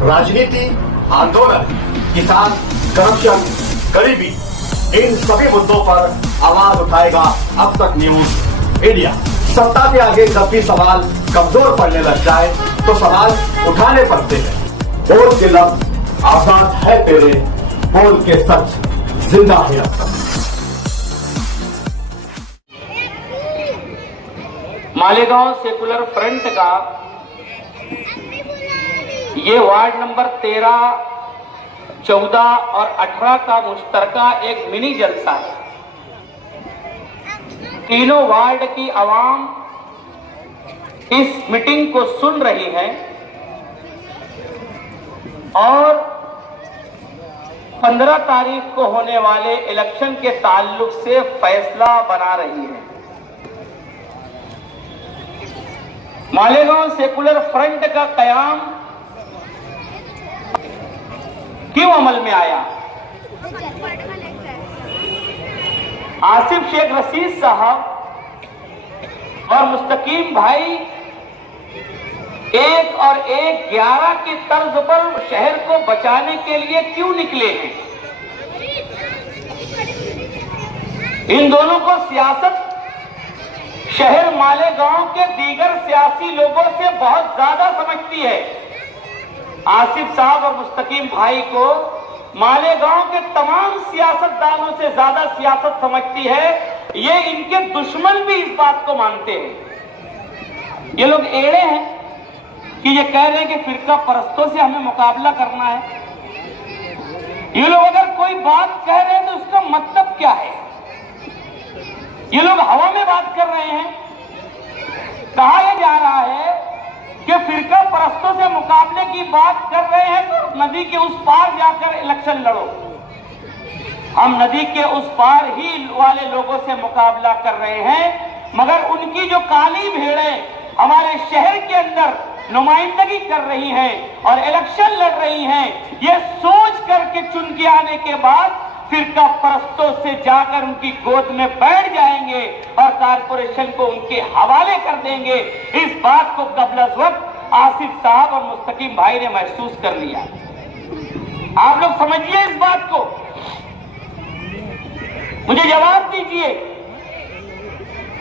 राजनीति, आंदोलन, किसान, करप्शन, गरीबी, इन सभी मुद्दों पर आवाज उठाएगा अब तक न्यूज इंडिया। सत्ता के आगे जब भी सवाल कमजोर पड़ने लग जाए तो सवाल उठाने पड़ते हैं। बोल के लफ्ज आजाद है तेरे, बोल के सच जिंदा है अब तक। मालेगांव सेकुलर फ्रंट का ये वार्ड नंबर 13, 14 और 18 का मुश्तरका एक मिनी जलसा है। तीनों वार्ड की आवाम इस मीटिंग को सुन रही है और 15 तारीख को होने वाले इलेक्शन के ताल्लुक से फैसला बना रही है। मालेगांव सेकुलर फ्रंट का कयाम क्यों अमल में आया? आसिफ शेख रशीद साहब और मुस्तकीम भाई 1 और 1 11 की तर्ज पर शहर को बचाने के लिए क्यों निकले हैं? इन दोनों को सियासत शहर मालेगांव के दीगर सियासी लोगों से बहुत ज्यादा समझती है। आसिफ साहब और मुस्तकीम भाई को मालेगांव के तमाम सियासतदानों से ज्यादा सियासत समझती है। ये इनके दुश्मन भी इस बात को मानते हैं। ये लोग एड़े हैं कि ये कह रहे हैं कि फिरका परस्तों से हमें मुकाबला करना है। ये लोग अगर कोई बात कह रहे हैं तो उसका मतलब क्या है? ये लोग हवा में बात कर रहे हैं। कहा यह जा रहा है कि फिरका परस्तों से मुकाबले की बात कर रहे हैं तो नदी के उस पार जाकर इलेक्शन लड़ो। हम नदी के उस पार ही वाले लोगों से मुकाबला कर रहे हैं, मगर उनकी जो काली भेड़ें हमारे शहर के अंदर नुमाइंदगी कर रही हैं और इलेक्शन लड़ रही हैं, ये सोच करके चुन के आने के बाद फिरका परस्तों से जाकर उनकी गोद में बैठ जाएंगे और कारपोरेशन को उनके हवाले कर देंगे। इस बात को कबल वक्त आसिफ साहब और मुस्तकीम भाई ने महसूस कर लिया। आप लोग समझिए इस बात को, मुझे जवाब दीजिए।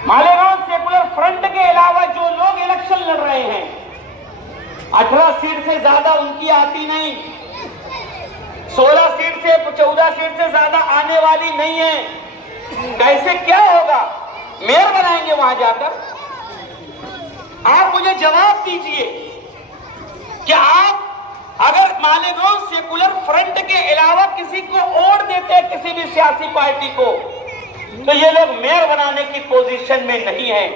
मालेगांव सेकुलर फ्रंट के अलावा जो लोग इलेक्शन लड़ रहे हैं, 18 सीट से ज्यादा उनकी आती नहीं, 16 सीट से 14 सीट से ज्यादा आने वाली नहीं है। कैसे क्या होगा? मेयर बनाएंगे वहां जाकर? आप मुझे जवाब दीजिए कि आप अगर मालेगांव सेकुलर फ्रंट के अलावा किसी को वोट देते किसी भी सियासी पार्टी को, तो ये लोग मेयर बनाने की पोजीशन में नहीं है।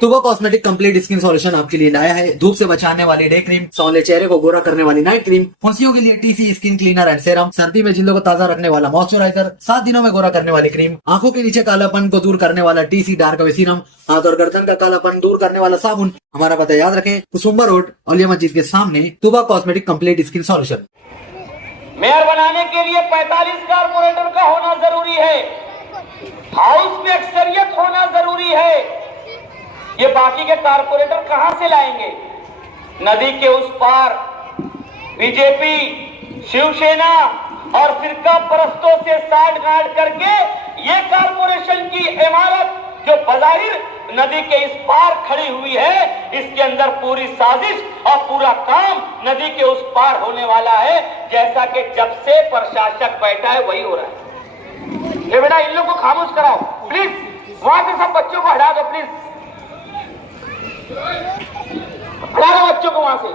तुबा कॉस्मेटिक कंप्लीट स्किन सॉल्यूशन आपके लिए लाया है धूप से बचाने वाली डे क्रीम, सौंदर्य चेहरे को गोरा करने वाली नाइट क्रीम, फुंसियों के लिए TC skin cleaner and serum, सर्दी में जिल्दों को ताजा रखने वाला मॉइस्चराइजर, 7 दिनों में गोरा करने वाली क्रीम, आंखों के नीचे कालापन को दूर करने वाला टीसी डार्क वे सीरम, हाथ और गर्दन का कालापन दूर करने वाला साबुन। हमारा पता याद रखें, कुसुम्बा रोड, औलिया मस्जिद के सामने, Tuba cosmetic complete skin solution. Mayor बनाने के लिए 45 कारपोरेटर का होना जरूरी है, हाउस में अक्सरियत होना जरूरी है। ये बाकी के कारपोरेटर कहां से लाएंगे? नदी के उस पार बीजेपी, शिवसेना और फिरका परस्तों से साठ-गांठ करके ये कारपोरेशन की इमारत जो बज़ाहिर नदी के इस पार खड़ी हुई है, इसके अंदर पूरी साजिश और पूरा काम नदी के उस पार होने वाला है। जैसा कि जब से प्रशासक बैठा है वही हो रहा है। ये बेटा इन लोगों को खामोश कराओ प्लीज, वहां से सब बच्चों को हटा दो प्लीज, हटा दो बच्चों को वहां से।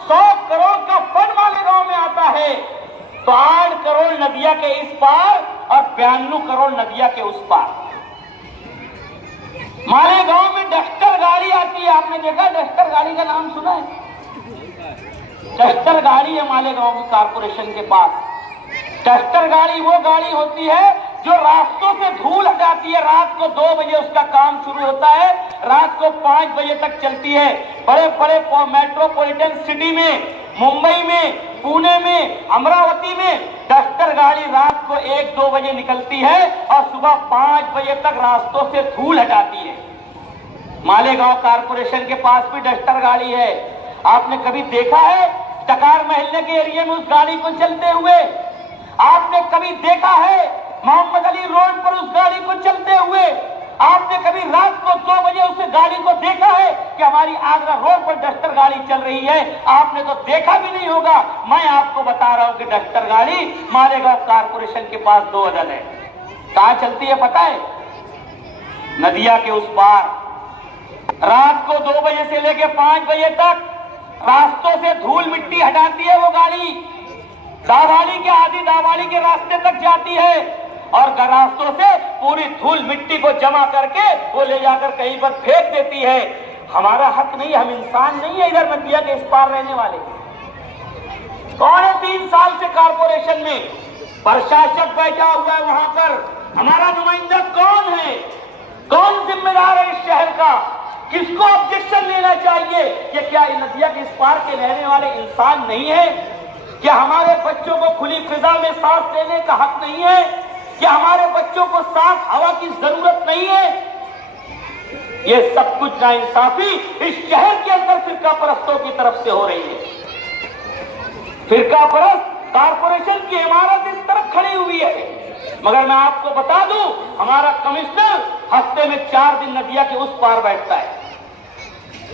100 करोड़ का फंड मालेगांव में आता है तो 8 करोड़ नदिया के इस पार और 92 करोड़ नदिया के उस पार। मालेगांव में डस्टर गाड़ी आती है, आपने देखा डस्टर गाड़ी का नाम सुना है? डस्टर गाड़ी है मालेगांव की कारपोरेशन के पास। डस्टर गाड़ी वो गाड़ी होती है जो रास्तों से धूल हटाती है। रात को 2 बजे उसका काम शुरू होता है, रात को 5 बजे तक चलती है। बड़े बड़े मेट्रोपॉलिटन सिटी में, मुंबई में, पुणे में, अमरावती में डस्टर गाड़ी रात को 1-2 बजे निकलती है और सुबह 5 बजे तक रास्तों से धूल हटाती है। मालेगांव कारपोरेशन के पास भी डस्टर गाड़ी है। आपने कभी देखा है टकार महल्ले के एरिया में उस गाड़ी को चलते हुए? आपने कभी देखा है मोहम्मद अली रोड पर उस गाड़ी को चलते हुए? आपने कभी रात को 2 बजे उस गाड़ी को देखा है कि हमारी आगरा रोड पर डस्टर गाड़ी चल रही है? आपने तो देखा भी नहीं होगा। मैं आपको बता रहा हूं कि डस्टर गाड़ी मालेगांव कारपोरेशन के पास 2 अदद है। कहां चलती है पता है? नदिया के उस पार। रात को 2 बजे से लेकर 5 बजे तक रास्तों से धूल मिट्टी हटाती है वो गाड़ी। दावाली के आदि दावाली के रास्ते तक जाती है और रास्तों से पूरी धूल मिट्टी को जमा करके वो ले जाकर कहीं पर फेंक देती है। हमारा हक नहीं, हम इंसान नहीं है इधर नदिया के इस पार रहने वाले? कौन है 3 साल से कारपोरेशन में? प्रशासक बैठा हुआ है वहां पर। हमारा नुमाइंदा कौन है? कौन जिम्मेदार है इस शहर का? किसको ऑब्जेक्शन लेना चाहिए? कि क्या नदिया के इस पार के रहने वाले इंसान नहीं है? क्या हमारे बच्चों को खुली फिजा में सांस लेने का हक नहीं है? क्या हमारे बच्चों को साफ हवा की जरूरत नहीं है? ये सब कुछ नाइंसाफी इस शहर के अंदर फिरका परस्तों की तरफ से हो रही है। फिरका परस्त कारपोरेशन की इमारत इस तरफ खड़ी हुई है, मगर मैं आपको बता दूं, हमारा कमिश्नर हफ्ते में 4 दिन नदिया के उस पार बैठता है।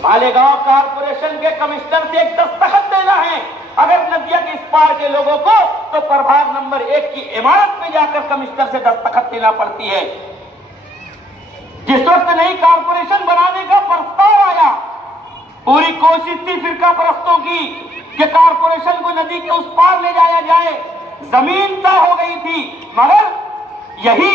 मालेगांव कारपोरेशन के कमिश्नर से एक दस्तखत देना है अगर नदिया के इस पार के लोगों को, तो प्रभाग नंबर 1 की इमारत में जाकर कमिश्नर से दस्तखत देना पड़ती है। जिस वक्त नई कारपोरेशन बनाने का प्रस्ताव आया, पूरी कोशिश थी फिरका परस्तों की कि कारपोरेशन को नदी के उस पार ले जाया जाए। जमीन तय हो गई थी, मगर यही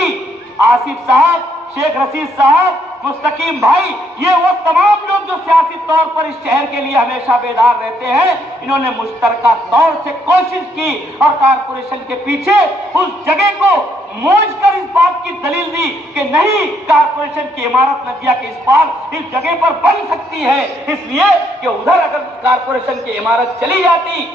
आसिफ साहब, शेख रशीद साहब, मुस्तकीम भाई, ये वो तमाम लोग जो सियासी तौर पर इस शहर के लिए हमेशा बेदार रहते हैं, इन्होंने मुश्तरका तौर से कोशिश की और कारपोरेशन के पीछे उस जगह को मोज कर इस बात की दलील दी कि नहीं, कारपोरेशन की इमारत नदिया के इस पार इस जगह पर बन सकती है, इसलिए कि उधर अगर कारपोरेशन की इमारत चली जाती,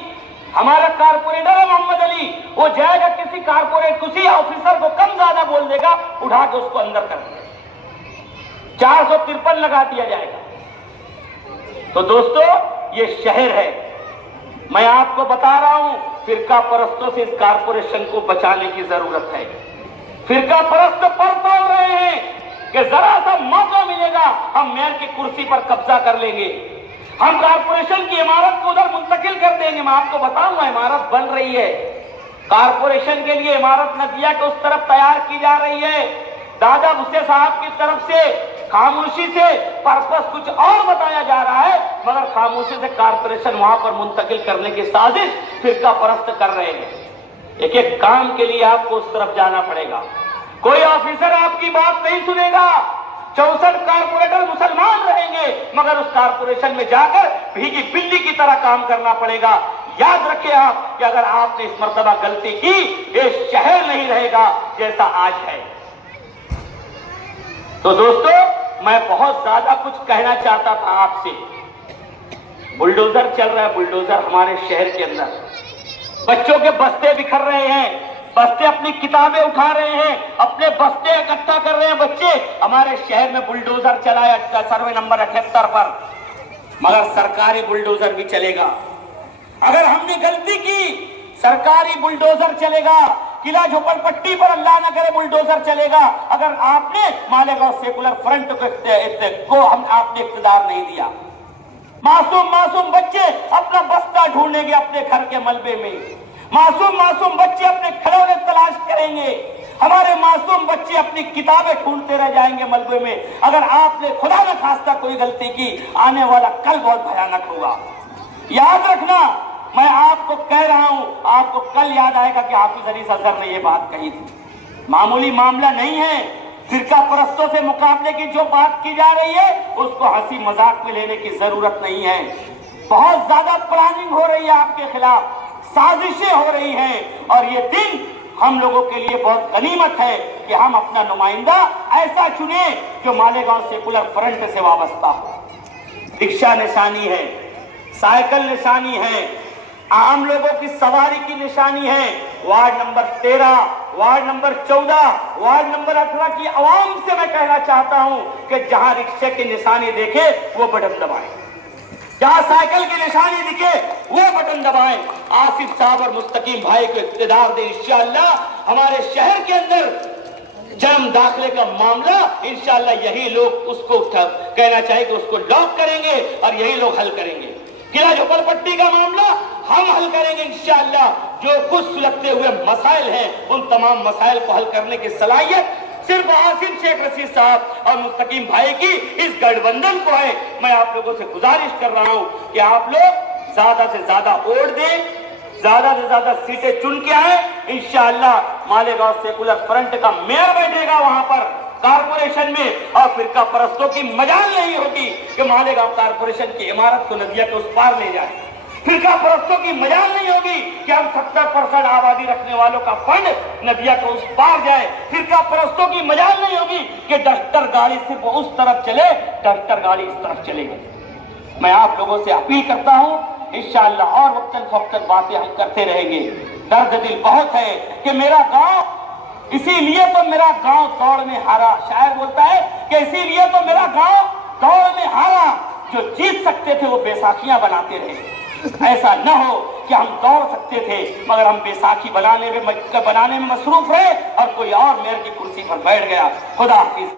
हमारा कारपोरेटर है मोहम्मद अली, वो जाएगा किसी कारपोरेट किसी ऑफिसर को कम ज्यादा बोल देगा, उठा के उसको अंदर कर देगा, 453 लगा दिया जाएगा। तो दोस्तों, ये शहर है। मैं आपको बता रहा हूं, फिरका परस्तों से इस कारपोरेशन को बचाने की जरूरत है। फिरका परस्त पर तोड़ रहे हैं कि जरा सा मौका मिलेगा हम मेयर की कुर्सी पर कब्जा कर लेंगे, हम कारपोरेशन की इमारत को उधर मुंतकिल कर देंगे। मैं आपको बताऊंगा, इमारत बन रही है कारपोरेशन के लिए। इमारत नदिया के उस तरफ तैयार की जा रही है। दादा भुस्से साहब की तरफ से खामोशी से पर्पस कुछ और बताया जा रहा है, मगर खामोशी से कारपोरेशन वहां पर मुंतकिल करने की साजिश फिरका परस्त कर रहे हैं। एक एक काम के लिए आपको उस तरफ जाना पड़ेगा। कोई ऑफिसर आपकी बात नहीं सुनेगा। 64 कारपोरेटर मुसलमान रहेंगे, मगर उस कारपोरेशन में जाकर भीगी बिल्ली की तरह काम करना पड़ेगा। याद रखें आप कि अगर आपने इस मर्तबा गलती की, ये शहर नहीं रहेगा जैसा आज है। तो दोस्तों, मैं बहुत ज्यादा कुछ कहना चाहता था आपसे। बुलडोजर चल रहा है, बुलडोजर हमारे शहर के अंदर। बच्चों के बस्ते बिखर रहे हैं, बस्ते अपनी किताबें उठा रहे हैं, अपने बस्ते इकट्ठा कर रहे हैं बच्चे। हमारे शहर में बुलडोजर चला है सर्वे नंबर 78 पर, मगर सरकारी बुलडोजर भी चलेगा। अगर हमने गलती की, सरकारी बुलडोजर चलेगा। किला झोपड़पट्टी पर अल्लाह न करे बुलडोजर चलेगा, अगर आपने मालेगांव सेकुलर फ्रंट को आपने इख्तियार नहीं दिया। मासूम बच्चे अपना बस्ता ढूंढेंगे अपने घर के मलबे में, मासूम बच्चे अपने खिलौने तलाश करेंगे, हमारे मासूम बच्चे अपनी किताबें ढूंढते रह जाएंगे मलबे में। अगर आपने खुदा न खास्ता कोई गलती की, आने वाला कल बहुत भयानक होगा। याद रखना, मैं आपको कह रहा हूं, आपको कल याद आएगा कि हाफिज अली सफदर ने यह बात कही थी। मामूली मामला नहीं है। फिरका परस्तों से मुकाबले की जो बात की जा रही है, उसको हंसी मजाक में लेने की जरूरत नहीं है। बहुत ज्यादा प्लानिंग हो रही है आपके खिलाफ, साजिशें हो रही हैं, और ये दिन हम लोगों के लिए बहुत गनीमत है कि हम अपना नुमाइंदा ऐसा चुने जो मालेगांव सेकुलर फ्रंट से वाबस्ता हो। रिक्शा निशानी है, साइकिल निशानी है, आम लोगों की सवारी की निशानी है। Ward number 13, ward number 14, ward number 18 की आवाम से मैं कहना चाहता हूं कि जहां रिक्शे की निशानी देखे वो बटन दबाएं। जहां साइकिल की निशानी दिखे वो बटन दबाएं, आसिफ साहब और मुस्तकीम भाई को इख्तियार दे। इंशाअल्लाह हमारे शहर के अंदर जन्म दाखिले का मामला इंशाअल्लाह यही लोग उसको कहना चाहिए कि उसको लॉक करेंगे और यही लोग हल करेंगे। किला झोपड़पट्टी का मामला हम हल करेंगे इंशाअल्लाह। जो कुछ सुलगते हुए मसाइल हैं उन तमाम मसाइल को हल करने की सलाहियत सिर्फ आसिफ शेख रशीद साहब और मुस्तकीम भाई की इस गठबंधन को है। मैं आप लोगों से गुजारिश कर रहा हूं कि आप लोग ज्यादा से ज्यादा वोट दें, ज्यादा से ज्यादा सीटें चुन के आए। इंशाअल्लाह मालेगांव सेकुलर फ्रंट का मेयर बैठेगा वहां पर कारपोरेशन में, और फिरका परस्तों की मजाल नहीं होगी कि मालेगांव कारपोरेशन की इमारत को नदिया के उस पार ले जाए। फिरका परस्तों की मजाल नहीं होगी कि हम 70% आबादी रखने वालों का फंड नदिया को उस पार जाए। फिरका परस्तों की मजाल नहीं होगी कि डस्टर गाड़ी सिर्फ उस तरफ चले, डस्टर गाड़ी इस तरफ चलेगी। मैं आप लोगों से अपील करता हूं इंशाअल्लाह और वक्तन फक्तन बातें हम करते रहेंगे। दर्द दिल बहुत है कि मेरा गांव, इसीलिए तो मेरा गांव दौड़ में हारा। शायर बोलता है कि इसीलिए तो मेरा गांव दौड़ में हारा। जो जीत सकते थे वो बैसाखियां बनाते रहे। ऐसा न हो कि हम दौड़ सकते थे मगर हम बैसाखी बनाने में मसरूफ रहे और कोई और मेयर की कुर्सी पर बैठ गया। खुदा हाफिज।